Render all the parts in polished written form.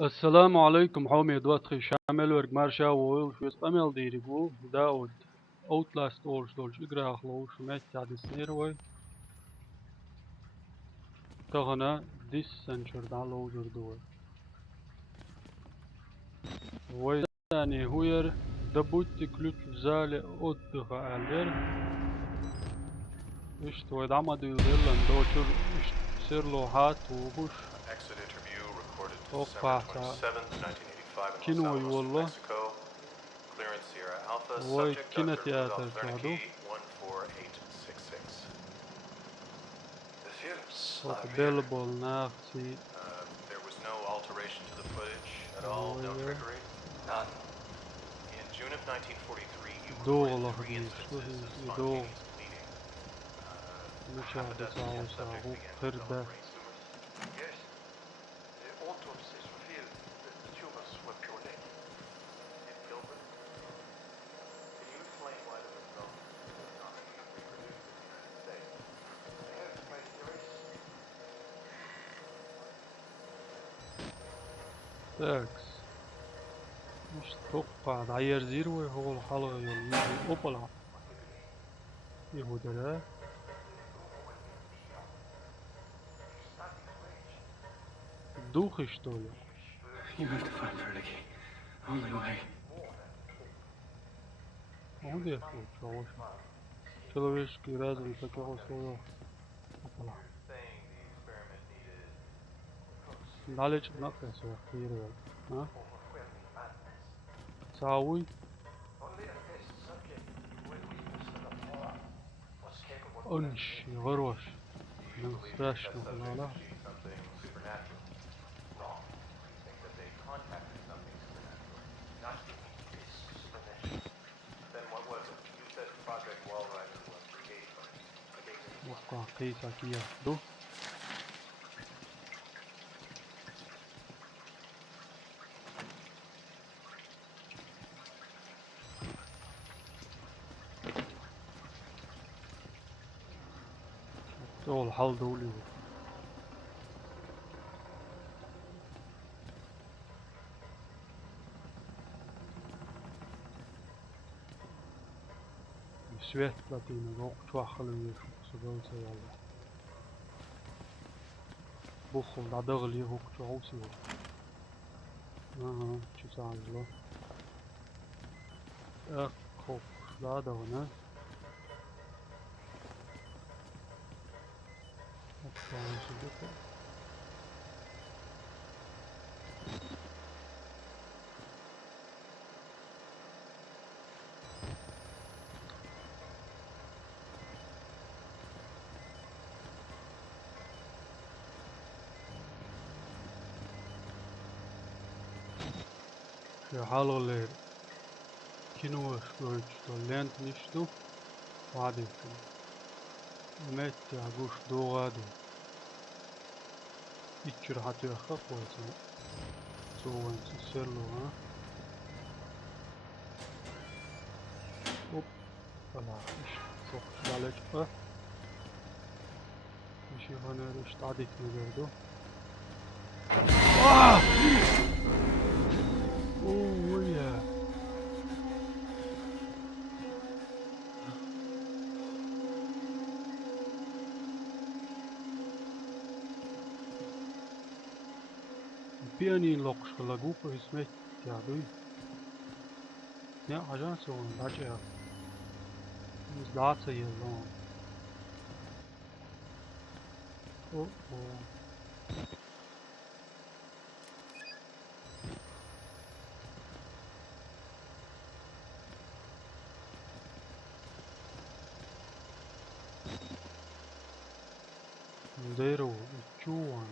السلام عليكم حامد واتخي شامل ورق مارشا وشويس قمل ديريقو داود اوتلاست اولش دولش اقرا خلوش مات تاع ديسنيروي تغنى ديس سنشر دالو جردور ويداني هوير دبوت كلوت زالي اوتغا الدر اشت ويد عمدو يدلن دوشر اشت سيرلو هات وهوش Exit interview recorded اوقع December 27th, 1985 in Los كينو Alamos, New يوالله Mexico. Clearance Sierra Alpha, وي subject كينا Dr. تياتر Rudolph جادو Wernicke, 14866. The films are real. available ناختي There was no alteration to the footage at all, no trickery. None. In June of 1943, you recorded دوغ 3 لخدي شو incidences of هي دوغ spontaneous bleeding. Half a مشاهدة dozen ساعة test subjects ساعة began to develop خردة brain tumors. Yes. The autopsies revealed that the tumors were pure lead. In Gilbert, can you explain why the results did not reproduce in the United States? I have my theories. تاكس مش توقع دعير زيرو هو الحلقة يلي أوبلا يهودا لا دوخش دولة You have to find Vernicky. Only way. عودي يفوت شوش человеческий разум в таких условиях أوبلا Saying the experiment needed داليش بنقص يا خير ها ساوي Only a test subject with weakness to the polar was capable of أنش غروش من فراش نخلالا achieve something supernatural. wrong. You think that they contacted something supernatural. Nothing is supernatural. Then what was it? You said Project Walrider was brigade money. Brigade money. وقع قيسا كيا دو دول حل دولي سويت بلاتينا روق توخلو يشوف سبول سيالا بخل دا دغلي هوك توعوسي شو ساعجلو اخوك دا دغنا اطلع سبكو في حالو الليل كينو شكوش دو لانت نشدو وعدي كنو ميت يعقوش دو غادو يتشر حتى يخاف ويتنا سو وين تسيرلو ها اوب ولا ايش فوق عليك ماشي هنا ايش تعديت مجردو اوه يا بياني لوقش خلاقو اسمه تعدوي يا عجان سوون باجي مزدعات يلون اوه اوه زيرو تشوان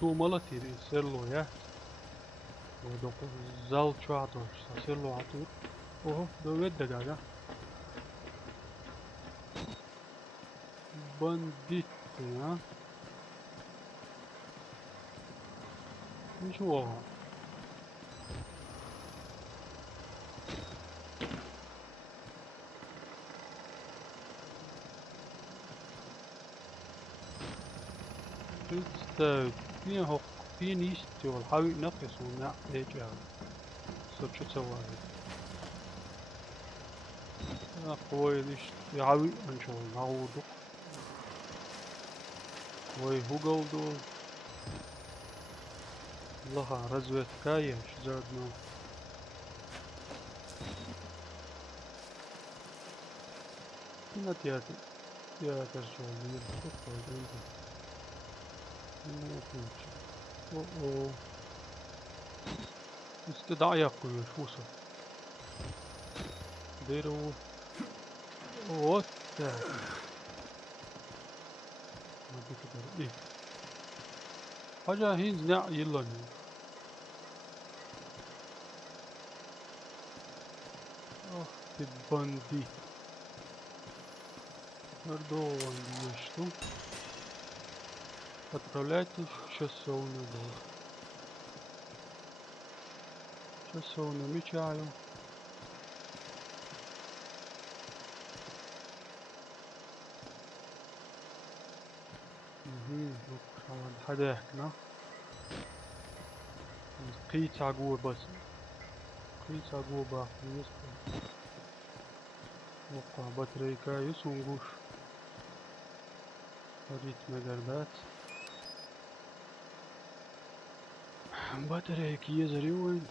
شو مالتي سيرلو يا ودوق زال شواتوش سيرلو عطور اوه دو يد دقاقا بانديت ها مش هو تستاهل مين هو Pianisti wal hawi naqis ونع eja سرچو تسوي قوي ديش يعوي انشول نعودق قوي هوغل دول الله رزوة كاية شزادنا هنا تياتر شول يلتقط ويدنك مو كنش او استدعى يقوي شوصة ديرو وات ما تقدر ايه حاجة هينز نع يلا تبندي Perdoni, isto. Patroletes, часовня була. Часовня мічаю. على حداحنا. قيت عقور بس. قيت عقور باقي يسكن. وقع بطريقة يسونغوش. ريت مقربات. بطريقة يزري وين.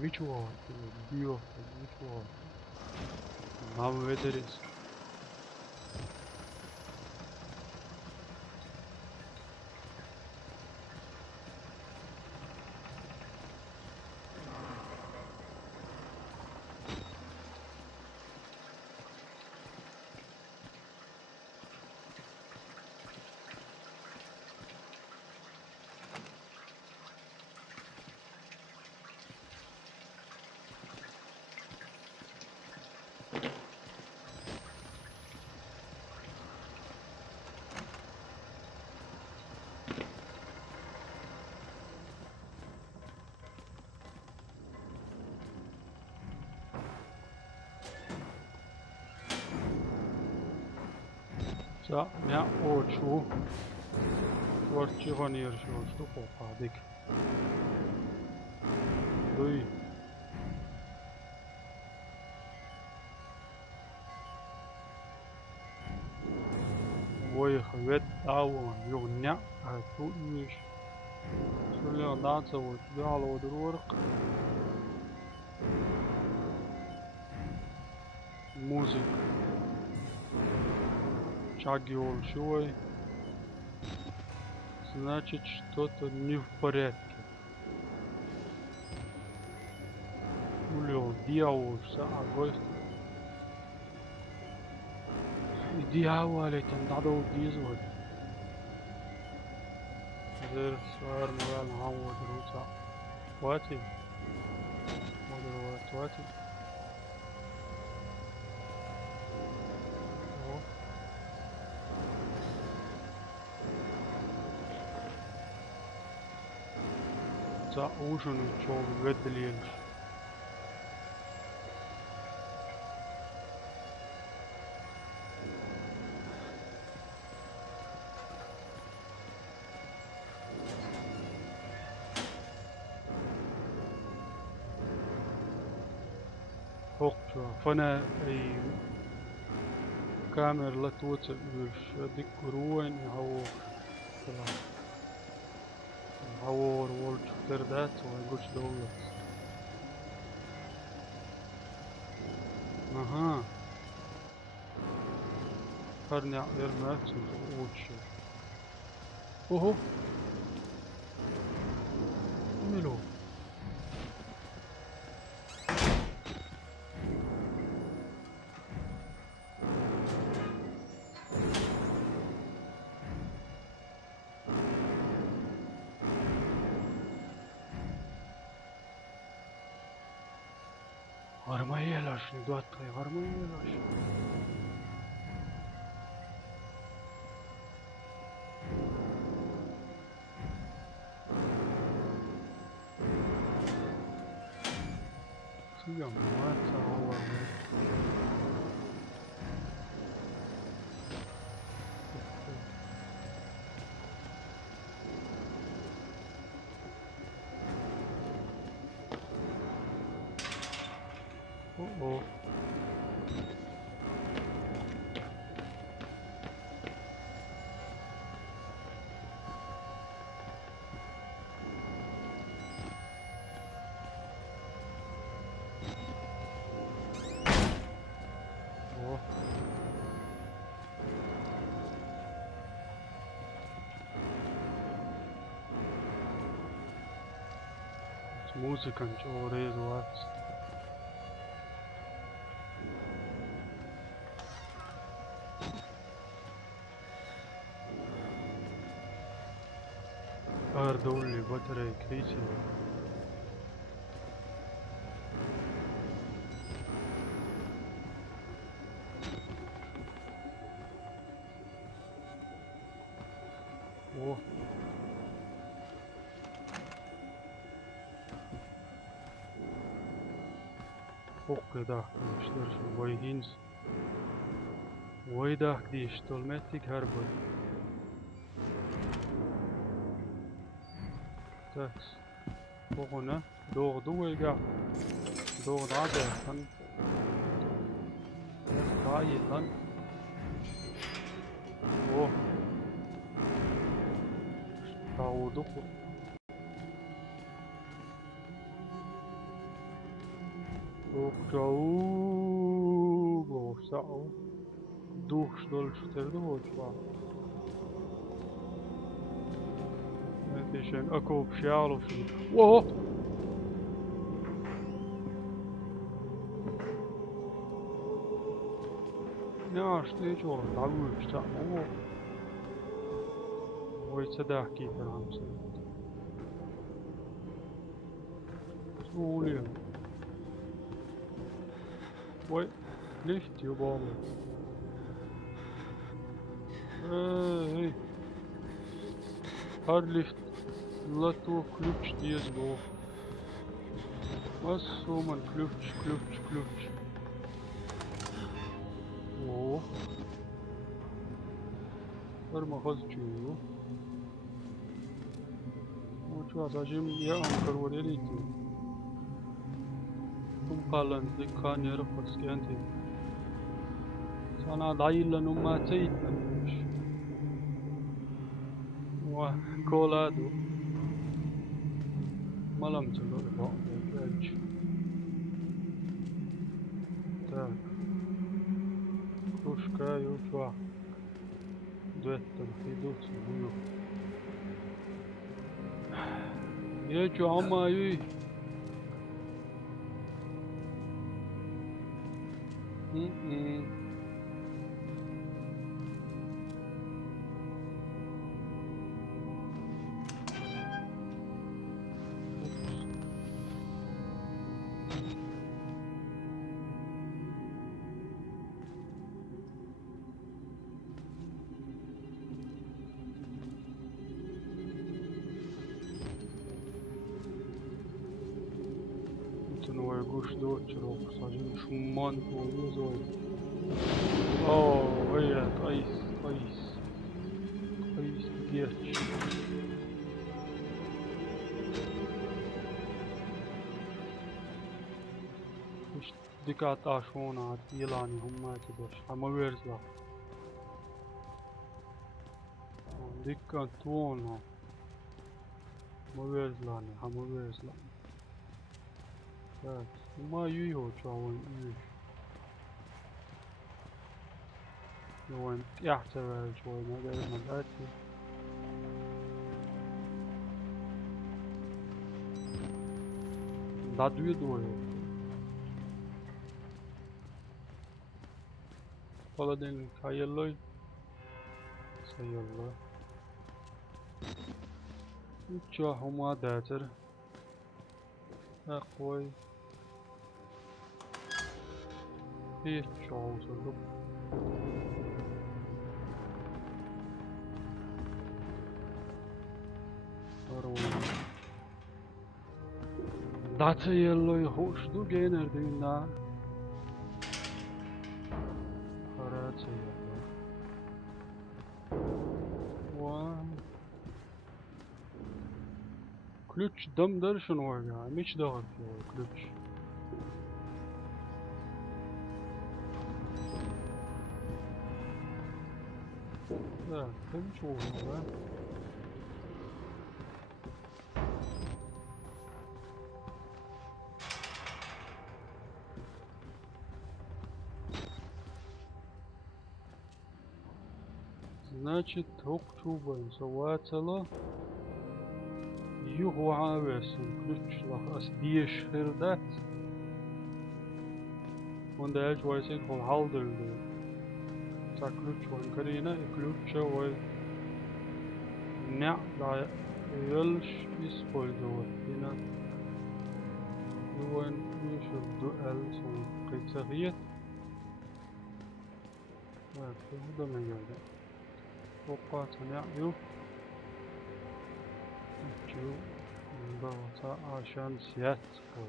Mutual, beautiful, mutual. Now weather is ça, bien, autre chose. Voici revenir sur ce pour avec. Oui. ويخوت أو يغنى أتوش سلي دانسا وتبيع على ودرورق موسيق شاقيول شوي значит что-то не в порядке. Улил дьявол са'a гость. Дьявол تنعدو ديزود. زير سوار مغال عوض روسا. واتي. واتي. За ужин чё выдали. فانا اي كامير لا توت وش ديك روين هو هو وولد تردات ويقولش دولت اها خرني ارمات وش اوهو ميلو Armayelaš, ne dotkaj, armayelaš. Sijam maca ova. Oh. Oh. Muzikan će ovo rezovati. Ardolli batarya krizi. Oh. Okkedah işler şu vayhins. Vaydah diş tolmettik her boy. Taks. Boguna doğdu vayga. Doğdu abi lan. Daha iyi lan. Oh. Doğdu. Sa'u durchstolsterde var. Het is een akku op sjaal of zo. Wow! Ja, steeds wel. Nou, ik sta op. Ooit ze daar keeper aan zijn. Zo lief. Wait, licht je ballen. Hey. Her lift. Laat door klutsch die is door. Was zo man klutsch. Oh. Her magaz çuğu. O çuğu asacım ya ankar oraya gitti. Kum kalan dikkan yere paskenti. Sana dayılla numma çeyitmemiş. Wah, colado. Malam çalıyor bak. Geç. Tak. Kruška jučva. Duetan, idući, buju. Jeću ama i. Guş doçro, sadece şumman oluyor zor. Oh, evet, ayıs geç. İşte dikkat aşona, yılanı hummayı boş, ama verzla. Dikkat tuona, ama verzla, ama verzla. Evet, ama yiyor çoğun yiyor. Yoğun yahtaver çoğun, ne derim belki. Dadıyor doğuyor. Paladin hayırlı. Sayıllı. Uçağıma dağıtır. Koy. Helt çoğaltılıp. Datı yelloy hoşdu generdığında. Haratı yelloy. Ключ دم شنو يعني مش ضغط كلوتش لا مش هو هذا значит هوكتوبر سواتلا يهو عاوسن كلوتش لخ اس ديش خردات وان ده اج ويسين هو هالدر تا كلوتش وان كرينا كلوتش و نع دا يلش использовать هنا وين يشوف دوال سون قيتسغيت هذا ما يقدر وقعت نعيو جو ضغط عشان سيادتكم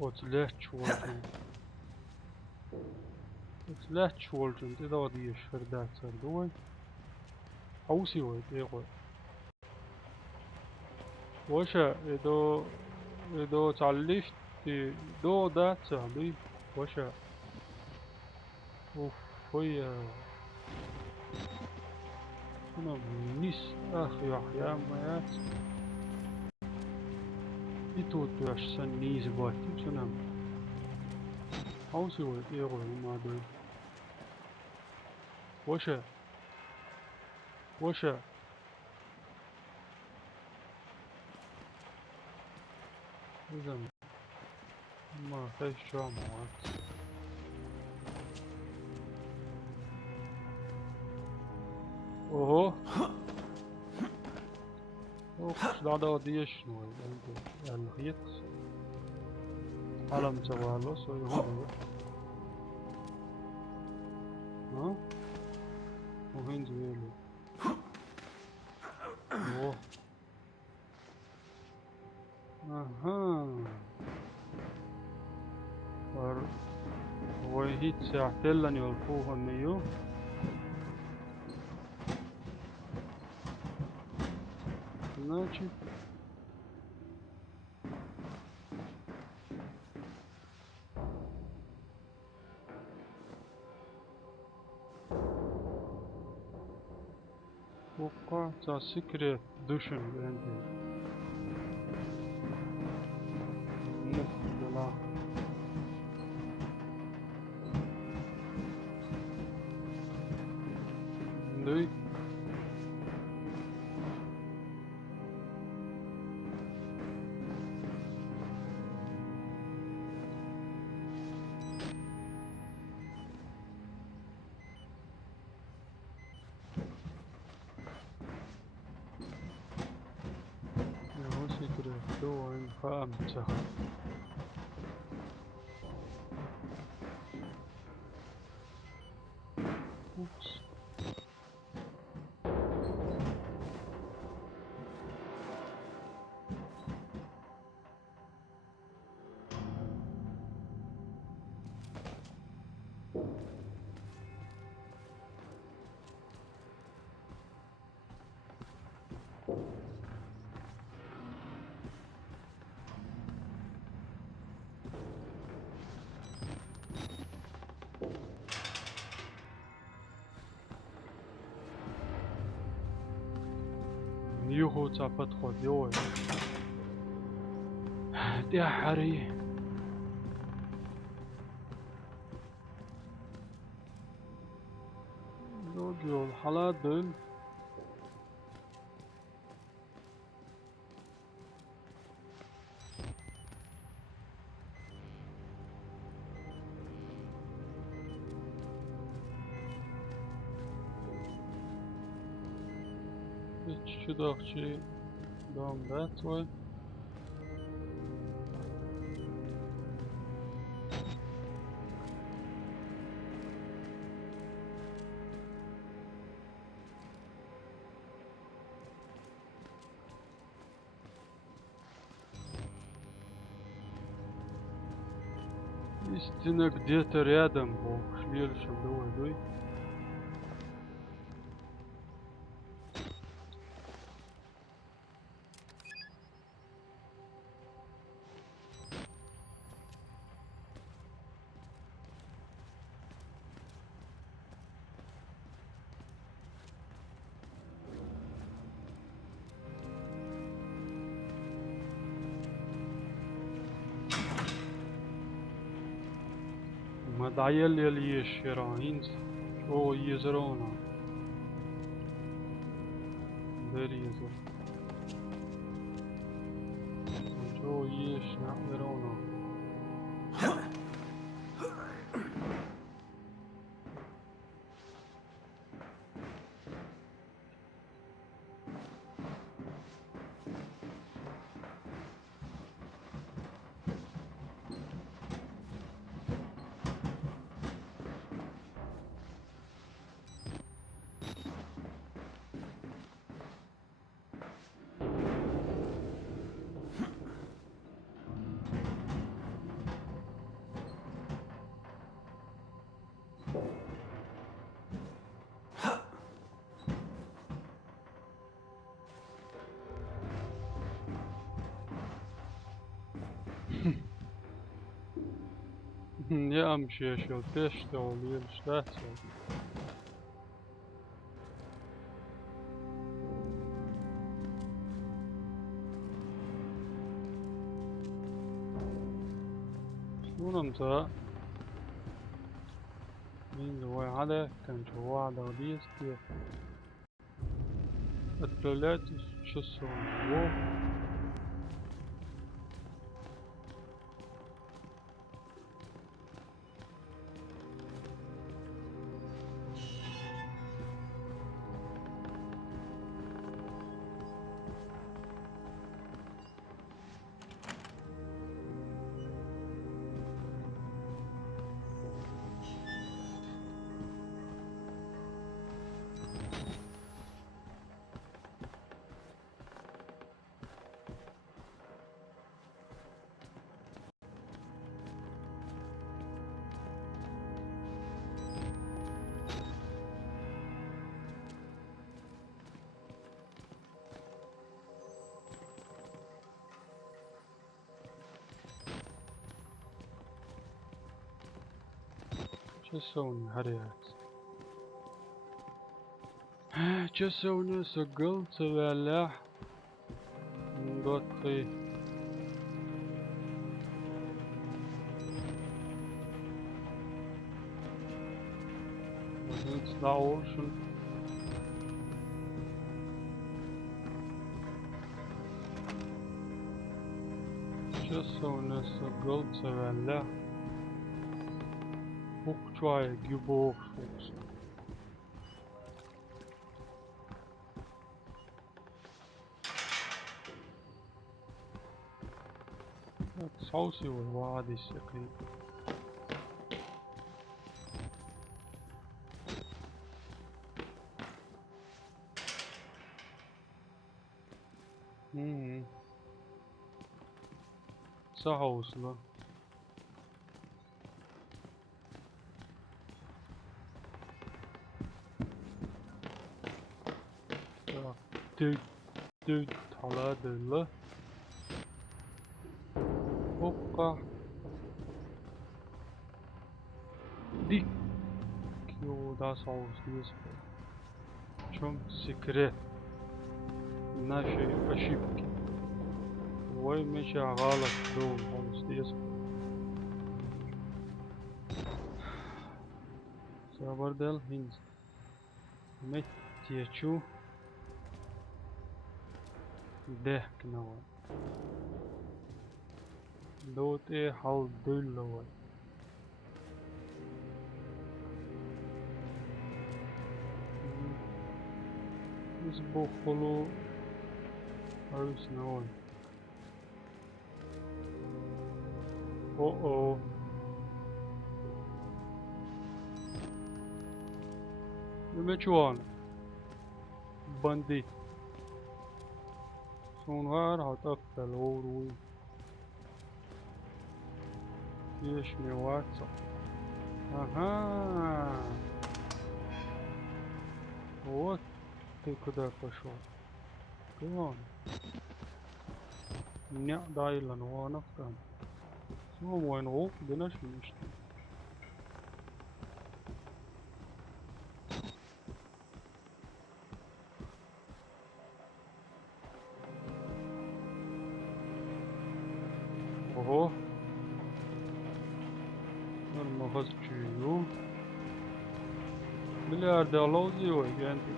وتلات شوالجن إذا ودي الشردات سردوي حوسي ويد إيغوي وشا إدو تعليشت دو دات سعبي وشا وفيا أنا بنيس أخي أحيام ميات إتوتو أشسن نيز باتي سنام حوسي ويد إيغوي وما دوي وشا إذا ما فيش جامعات أوه لا ده ودي شنو الخيط علم سوالو سو يهودو ها وهين زويلو اوه اها وهيت ساعتين يلقوها ميو значит وقعت سكرت دشن عندي مفضلة دوي هو سكرت دو فأمتها اوبس يوهو تعبت خود يوه دي حري دوجو الحالات دول Shudokchi down that way. Истина где-то рядом, Бог, следующем давай. Madayel eli Shirahins, o Yezrona. There is o Yesh Verona. Ja, مش شو تشتغل يشتغل. شنو انت؟ مين هو على كان جوا على غديس كيف؟ الثلاث شو سووا؟ Часовня горят. Часовня согълца валя. Готри. Wat is daar oorschen? Часовня согълца валя. Hochschweig geboren. Het Haus hier waar is oké. Sağ olsun. Düt taladılı. Hoppa. Dik. Yo daha sağ olsun. Чем секрет нашей ошибки. Ой, меча غلط дом здесь. Sabardel Hinz. Mettieču. Dehknava. Dot hal dullava. اصبخلو عروس نوال. اوه Mechuan bandit. Songar had afterloor. Есть милаться. Ага. Вот ты куда пошел. Клон. Не дай лануанов там. Ну, мой ног, да наш мечты. Ого. Нормально чую. Миллиарды аллозио, генти.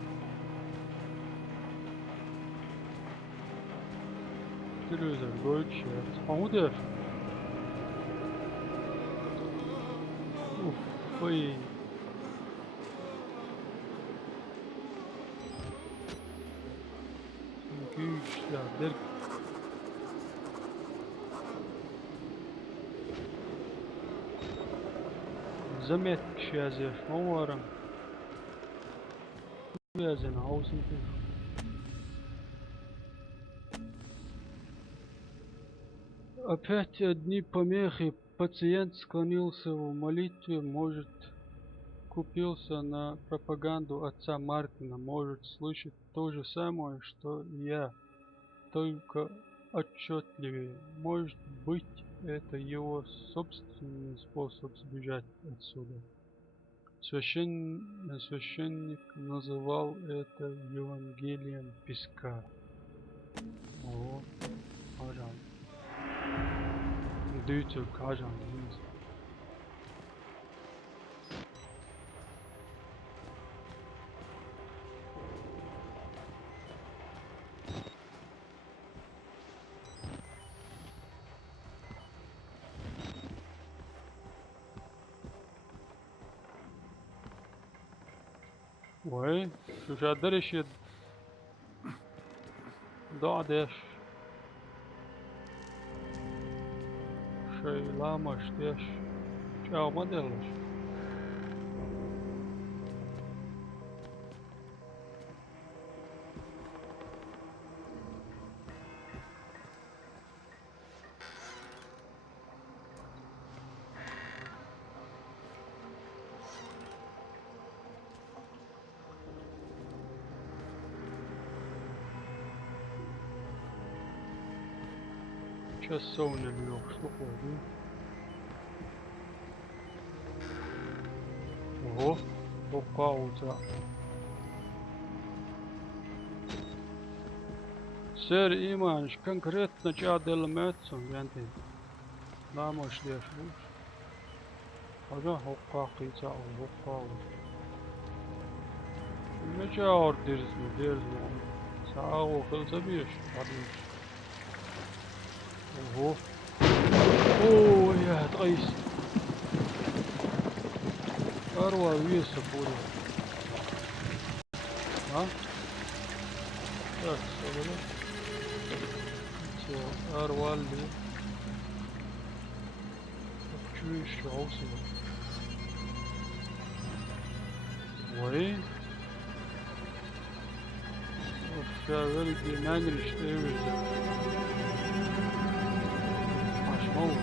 Телевизор, Deutsch, Haudef. Uff, oi. Güçler, der. Zamet kişiye şunu varım. Yazın havuzun. Опять одни помехи. Пациент склонился в молитве, может, купился на пропаганду отца Мартина, может слышать то же самое, что и я, только отчетливее. Может быть, это его собственный способ сбежать отсюда. Священник называл это Евангелием песка. О, пожалуйста. Дайте, пожалуйста. Ой, شو شادر işi dağdaş şeylamış deş çağma derler. Часовня yok, что ходит. Ого, попался. Сэр Иманш, конкретно чадел мэтсон, янти. Намаш деш буш. Ага, хокка кица, хокка. Меча ордерзни, дерзни. Сао хылзабиш, адмиш. Ого. О, я трейс. Арва веса пури. А? Так, собой. Все, арвалли. Чуешь, аусова. Ой. Şöyle bir nagel işte öyle. Aşmalı.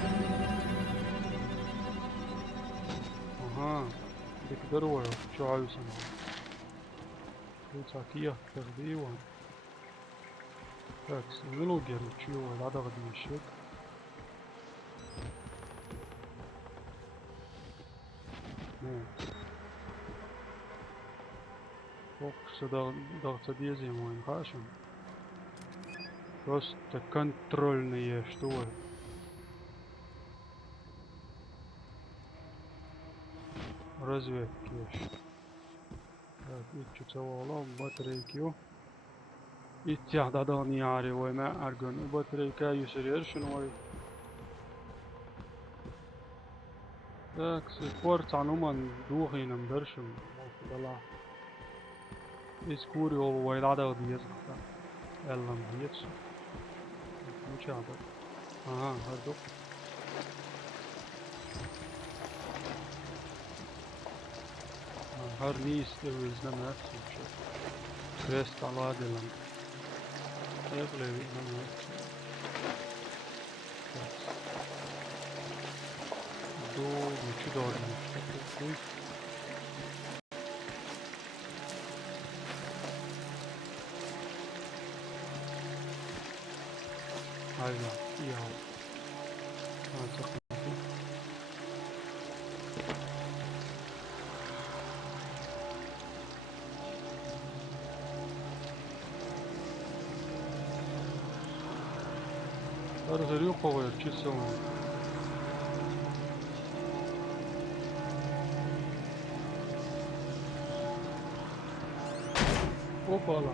Aha. Bekler var. Şu ayısın. Şu takiya terbiye var. Так, свело горячо, надо подмешать. Фокусы должны безумно хорошо. Просто контрольные что? Разведки. Так, и что-то вало, батарейки. İhtiyada niyari ve ma argon batareyka yusrir şunu. Tak, sport anuman duhin berşum. Allah. iskuri ovo lada odjezda. Ellam djecu. Uçağı. Aha, hadi. Har niste iznemati uče. Svesta ladilam. Eblevi namati. Uči dođemo što tu. Ajde, jao. Разорил повар часов. Опала.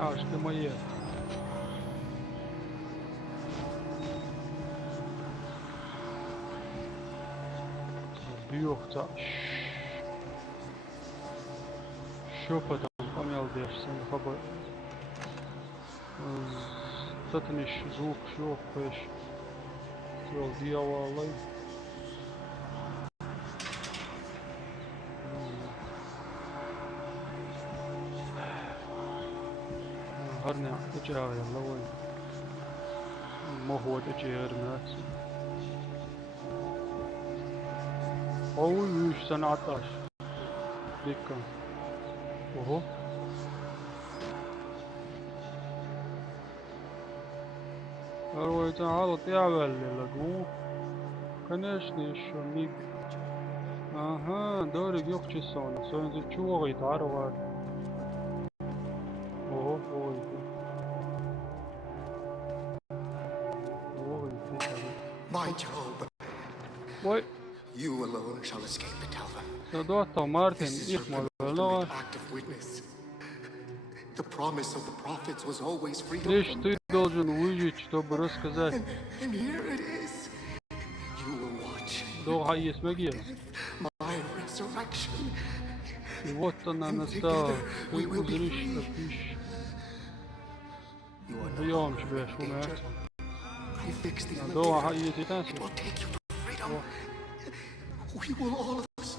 Аж ты моє. Бьёхта. Шёпотом помялдешься на хабар. Satanish звук шёпаешь. Твел дьяволой. Гарне очевидно ловой. Могу очевидно. Ой, санаташ. Дика. Ого. Arvoin tää haluat jäävällillä, kun конечно еще миг. Ага, дорог юхчисон, se on se chuorit arvaat. Oho, oi. Oi, My Job, Voi, you alone shall escape it, Alva. se tuottaa Martin This is your ihmoilla. penultimate act of witness. The promise of the prophets was always freedom. Лишь ты должен выжить, чтобы рассказать. And here it is. You will watch Долго есть магия. my resurrection. И вот она настала. Ты узришь эту пищу. You are no Даем longer тебе in шум и danger. акцент. I fixed the Долго inevitable. есть и танцы. It will take you to freedom. We will all of us.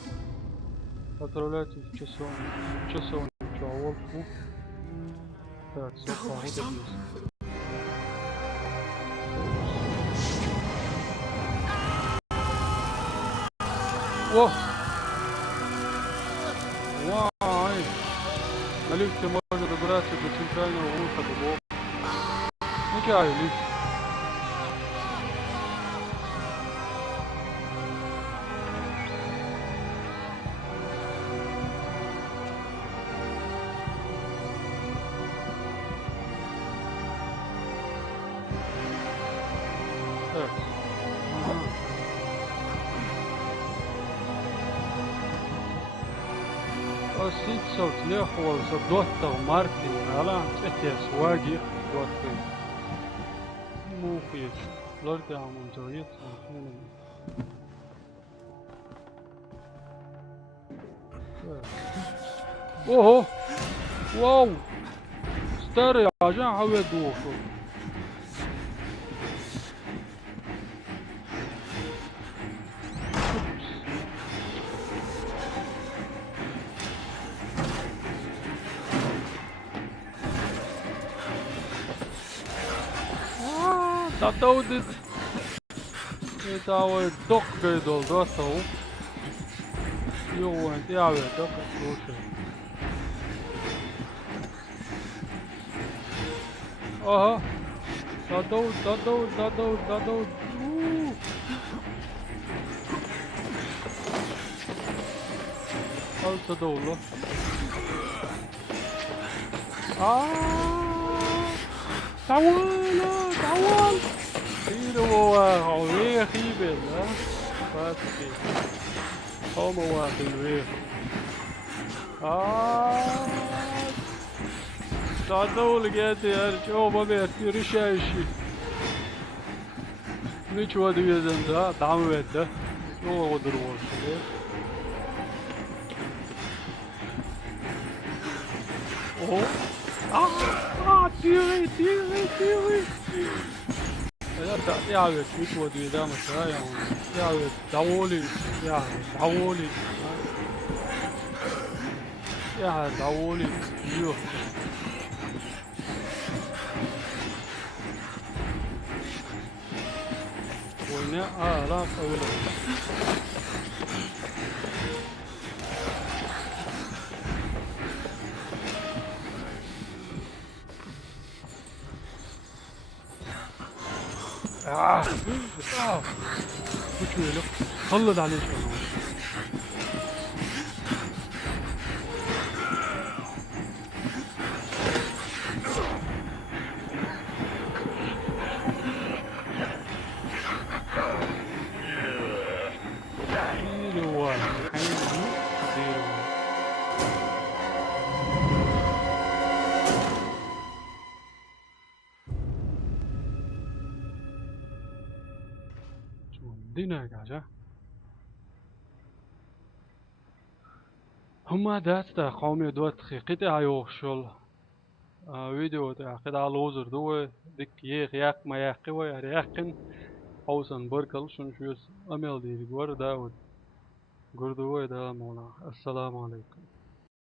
Отправляйтесь в часовню, а волку. Так, все, No, my son. погода. О! Вай! На лифте можно добраться до центрального выхода. Во. Включаю лифт. Так. Ага. Och sitt så tillhåll så dotter Martin alla ett swagi dotter. Mukhij. Lordi amon zoyet. Ого! Вау! Старый ажан хаве духу. Tatăudit. Это вот доккой долго стал. Его я так слушай. Ага. Татăud. Altă două. Tawal! Hier alweer hier binnen. Wat is dit? Allemaal wat weer. Dat doe ik hier. Joh, maar weer die recherche. Ничего движем, да? Там это. Ну, вот другой. Oh. تيغي. يا ولد متود إذا مثلا يا ولد دعولي يا دعولي يا دعولي يوه. وين لا أقول وش ويله خلد عليه شنو زيرو واحد الحين زيرو واحد. شو الدنيا قاعدة هما دات قومي دوت قطع يوشل فيديو تاع قطع لوزر دو ديك ياق ما ياقي ياقن حوسن بركل شو أمل دي جور داود جور دو دا مولا. السلام عليكم.